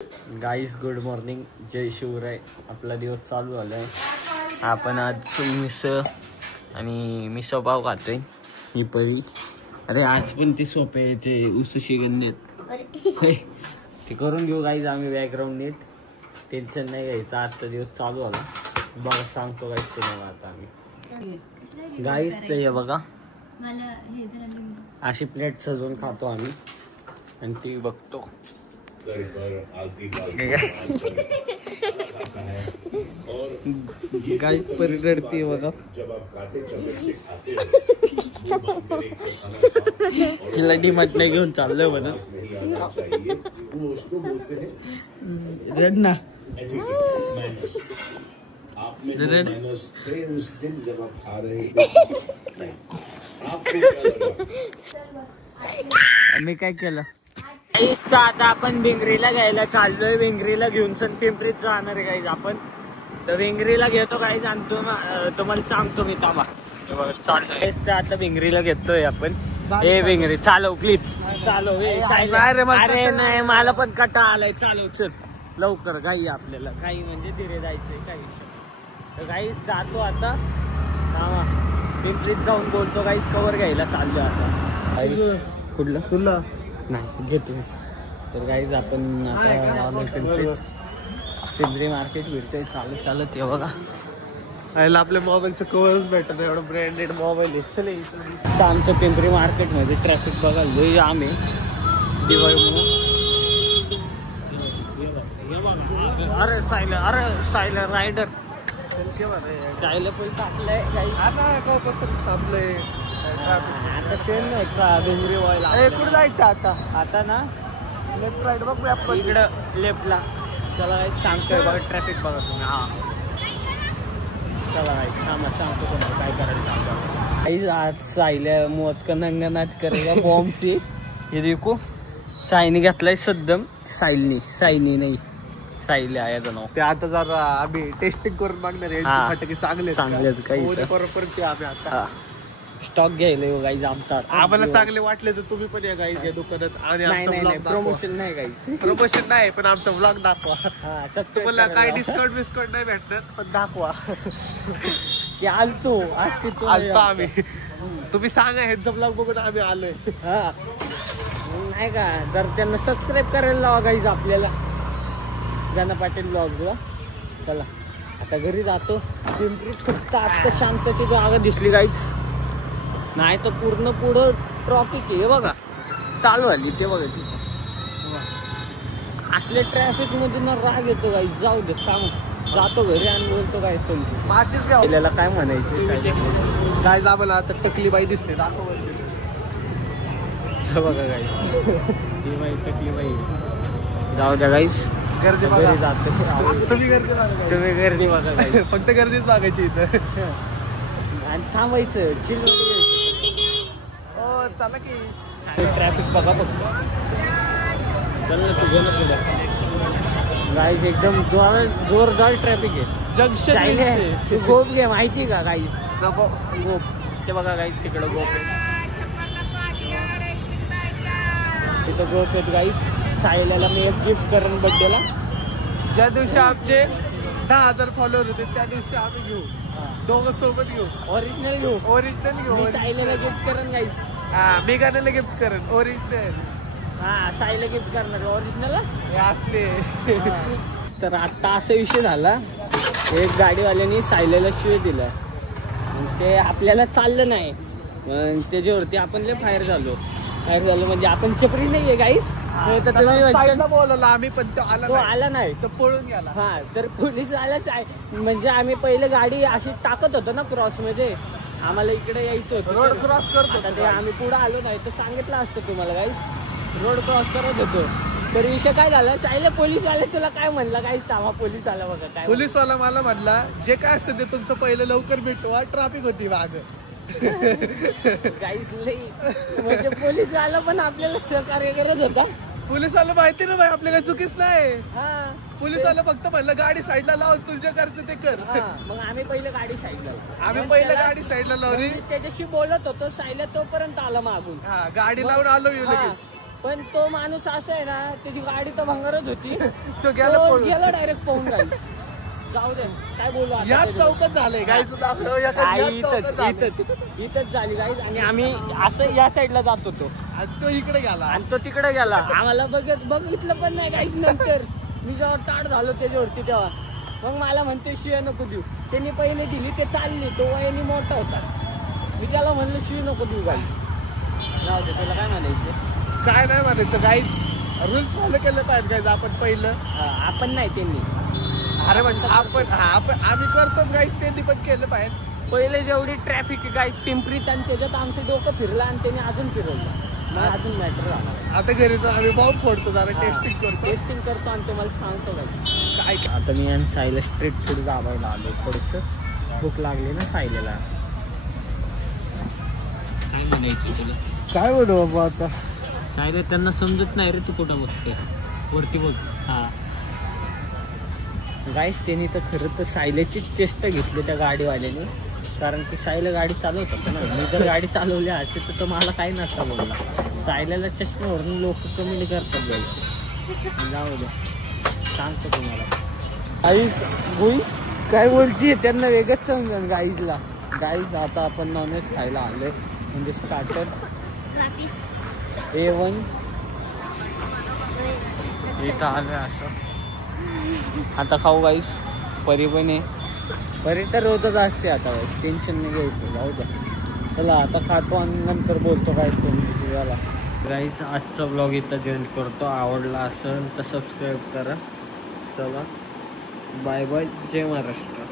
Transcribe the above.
Guys good morning, जय शिवराय. आपला दिवस चालू झालाय. आपण आज मिसळ आणि मिसळ पाव खातोय. ही परी अरे आज पण ती सोप्याचे उसशी गणित ते करून घेऊ गाईज. आम्ही बॅकग्राऊंड नीट टेन्शन नाही घ्यायचं. आजचा दिवस चालू झाला बघा, सांगतो गाईज तुम्हाला. आता आम्ही गाईज ते हे बघा अशी प्लेट सजवून खातो आम्ही आणि ती बघतो. गाइस परिगणती बघा. तिला डीमार्ट नाही घेऊन चाललोय म्हणून. रड ना मी काय केलं. आता आपण भिंगरीला घ्यायला चाललोय. भिंगरीला घेऊन सण पिंपरीत जाणार आहे गाईज आपण. तर भिंगरीला घेतो गाईज आणि तुम्हाला सांगतो मी. थांबा चाललोय आता भिंगरीला घेतोय आपण. हे भिंगरी चालव प्लीज, चालव. अरे नाही मला पण कटा आलाय. चालव चल लवकर. गाई आपल्याला काही म्हणजे धीरे जायचंय काही. तर गाईज जातो आता. थांबा पिंपरीत जाऊन बोलतो गाईज. कवर घ्यायला चाललोय आता. कुठलं नाही घेतो. तर गाईज आपण आता पिंपरी मार्केट फिरतोय चालत चालत. हे बघा आपल्या मोबाईलचं कव्हरच भेटत एवढं ब्रँडेड मोबाईल आहे. चल आमचं पिंपरी मार्केट मध्ये ट्रॅफिक बघायला जाम आहे दिवाळीमुळे. अरे सायलर रायडर सायलर पण टाकलंय काही. थांबलंय आता सेम नाही भिंगरी व्हायला. कुठं जायचं आता ना लेफ्ट राईट बघ आपण इकडं लेफ्टला. चला काही सांगतोय बघा ट्रॅफिक बघा तुम्ही. हा चला काही सांगतो तुम्हाला काय करायचं सांगतो. काही आज सायल्या मोदक नंगनाच करेगा बॉम्बची. हे देखो सायनी घातलाय सद्दम. सायनी नाही सायल्या याचं नाव. ते आता जरा आम्ही टेस्टिंग करून बघणार आहे. चांगले काही आम्ही आता स्टॉक घ्यायला गाईज आमचा. आम्हाला चांगले वाटले तर तुम्ही पण या गाईज या दुकानात. आणि प्रमोशन नाही गाईज. प्रमोशन नाही पण आमचा व्लॉग दाखवा. तुम्हाला काय डिस्काउंट नाही भेटणार पण दाखवा की आलतो आम्ही. तुम्ही सांगा ह्यांचा व्लॉग बघून आम्ही आलोय. हा नाही का जर त्यांना सबस्क्राईब करायला लावा गाईज आपल्याला. गाना पाटील ब्लॉगला. चला आता घरी जातो. पिंपरीत फक्त आता शांतची जागा दिसली गाईज. नाही तर पूर्ण पुढं ट्रॉफिक आहे. बघा चालू झाली ते बघा. ती असले ट्रॅफिक मध्ये ना राग येतो गाईज. जाऊ दे काम. जातो घरी आणि बोलतो गाईज तुमची आपल्याला काय म्हणायचं. गाईज आम्हाला आता टकली बाई दिसते. बघा गाईज ती बाई टकली बाई. जाऊ द्या गाईज. गर्दी बघा. तुम्ही गर्दी बघा गाईज. फक्त गर्दीच बघायची इथं आणि थांबायचं चिल. चला की ट्रॅफिक बघा फक्त. चल ना तुझं गाईज एकदम जोरदार ट्रॅफिक आहे. जंक्शन तू गोप घे माहिती का गाईज. गोप ते बघा गाईज तिकडं गोप आहे. तिथं गोप आहेत गाईज. सायल्याला मी एक गिफ्ट करेन बड्डेला. ज्या दिवशी आमचे 10,000 फॉलोअर होते त्या दिवशी आम्ही घेऊ. दोघं सोबत घेऊ. ओरिजिनल घेऊ. सायल्याला गिफ्ट करेन गाईज. मी गाण्याला गिफ्ट करेन ओरिजिनल. हा सायला गिफ्ट करणार ओरिजिनल असते. तर आता असा विषय झाला. एक गाडीवाल्याने सायल्याला शिव दिला. ते आपल्याला चाललं नाही. त्याच्यावरती आपण लय फायर झालो म्हणजे आपण चपरी नाहीये गाईस. बोलवलं आम्ही पण तो आला नाही तर पळून गेला. हा तर पोलीस आलाच आहे. म्हणजे आम्ही पहिले गाडी अशी टाकत होतो ना क्रॉस मध्ये. आम्हाला इकडे यायचं होतं. रोड क्रॉस करतो. ते आम्ही पुढे आलो नाही तर सांगितलं असतं तुम्हाला गाईस. रोड क्रॉस करत होतो. तर विषय काय झाला. सायले पोलीस आले तुला काय म्हणला गाईस. थांबा पोलीस आला बघा. काय पोलीसवाला मला म्हणला जे काय असतं ते तुमचं पहिलं लवकर भेटवा. ट्रॅफिक होती माग. गाईस लई म्हणजे पोलीस आला पण आपल्याला सहकार्य करत होता. पोलिसाला माहिती ना भाई आपल्या काही चुकीच नाही. पोलिसाला फक्त म्हणलं गाडी साईडला लावून तुझ्या घरचं ते कर. मग आम्ही पहिले गाडी साईडला गाडी साईडला लावली. त्याच्याशी बोलत होतो. साईडला तोपर्यंत आला मागून. गाडी लावून आलो. पण तो माणूस असा आहे ना, त्याची गाडी तर भंगारच होती. तो गेला डायरेक्ट पाहून गाईस. जाऊ दे काय बोलू आता. याच चौकात झालंय गाईचं इथंच झाली गाईज. आणि आम्ही असं या साईडला जात होतो तो इकडे गेला आणि तो तिकडे गेला. आम्हाला बघितलं पण नाही गाईज. नंतर मी जेव्हा ताट झालो त्याच्यावरती तेव्हा मग मला म्हणते शिया नको देऊ. त्यांनी पहिले दिली ते चालली. तो वयाने मोठा होता. मी त्याला म्हणलं शिव नको देऊ गाईज. जाऊ दे. तुला काय म्हणायचं? काय नाही म्हणायचं गाईज. रूल्स फॉलो केलं पाहिजे गाईज. आपण पहिलं आपण नाही त्यांनी. अरे म्हणजे आपण आम्ही करतोच गाईज. त्यांनी पण केलं पाहिजे. पहिले जेवढी ट्रॅफिक गाईज पिंपरीत आणि त्याच्यात आमचं डोकं फिरलं आणि त्याने अजून फिरवलं. मग अजून मॅटर झाला. आता घरी आम्ही बॉम्ब फोडतो जरा टेस्टिंग करतो आणि तुम्हाला सांगतो काय. आता मी आणि साईला स्ट्रीट फूड दाबायला आलो. थोडस भूक लागली ना साईला. काय म्हणायचं तुला? काय बोलू बाबा आता. साईला त्यांना समजत नाही रे तू कुठं बसते. वरती बघ. हा गाईस त्यांनी तर खरं तर सायलेचीच चेष्टा घेतली त्या गाडीवाल्याने. कारण की सायला गाडी चालवत होतं ना. मी जर गाडी चालवली असते तर मला काही नसता बोलला. सायल्याला चष्म्यावरून लोक कमी करतात गाईस. जाऊ दे सांगतो तुम्हाला. गाईस काय बोलतीये त्यांना वेगळंच समजा गाईजला. गाईज आता आपण नॉनव्हेज खायला आलोय. म्हणजे स्टार्टर A1 इथं आलोय असं. आता खाऊ गाईस. परी पण आहे. परी तर रोजच असते आता. टेन्शन नाही घ्यायचं. जाऊ द्या. चला आता खातो आणि नंतर बोलतो काय तुम्हाला. गाईस आजचा ब्लॉग इथं जॉईन करतो. आवडला असेल तर सबस्क्राईब करा. चला बाय बाय. जय महाराष्ट्र.